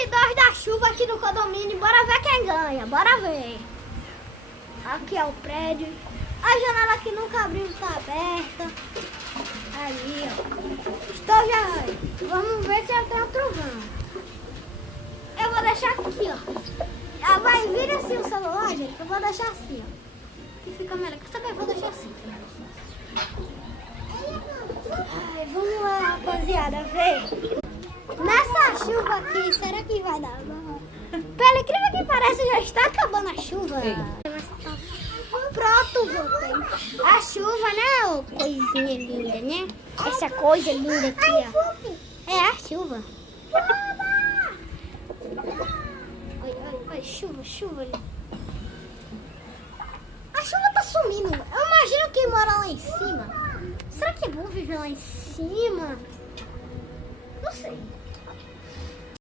Bastidores da chuva aqui no condomínio. Bora ver quem ganha. Bora ver. Aqui é o prédio. A janela que nunca abriu está aberta. Ali, ó. Estou já. Vamos ver se entra um trovão. Eu vou deixar aqui, ó. Ah, vai vir assim o celular, gente. Eu vou deixar assim, ó. Que fica melhor. Quer saber? Eu vou deixar assim. Ai, vamos lá, rapaziada. Vê. Nessa chuva aqui, será que vai dar? Pelo incrível que parece, já está acabando a chuva. Pronto, voltei. A chuva, né? Ô, coisinha linda, né? Essa coisa linda aqui, ó. É a chuva. Oi, chuva ali. A chuva tá sumindo. Eu imagino quem mora lá em cima. Será que é bom viver lá em cima? Não sei.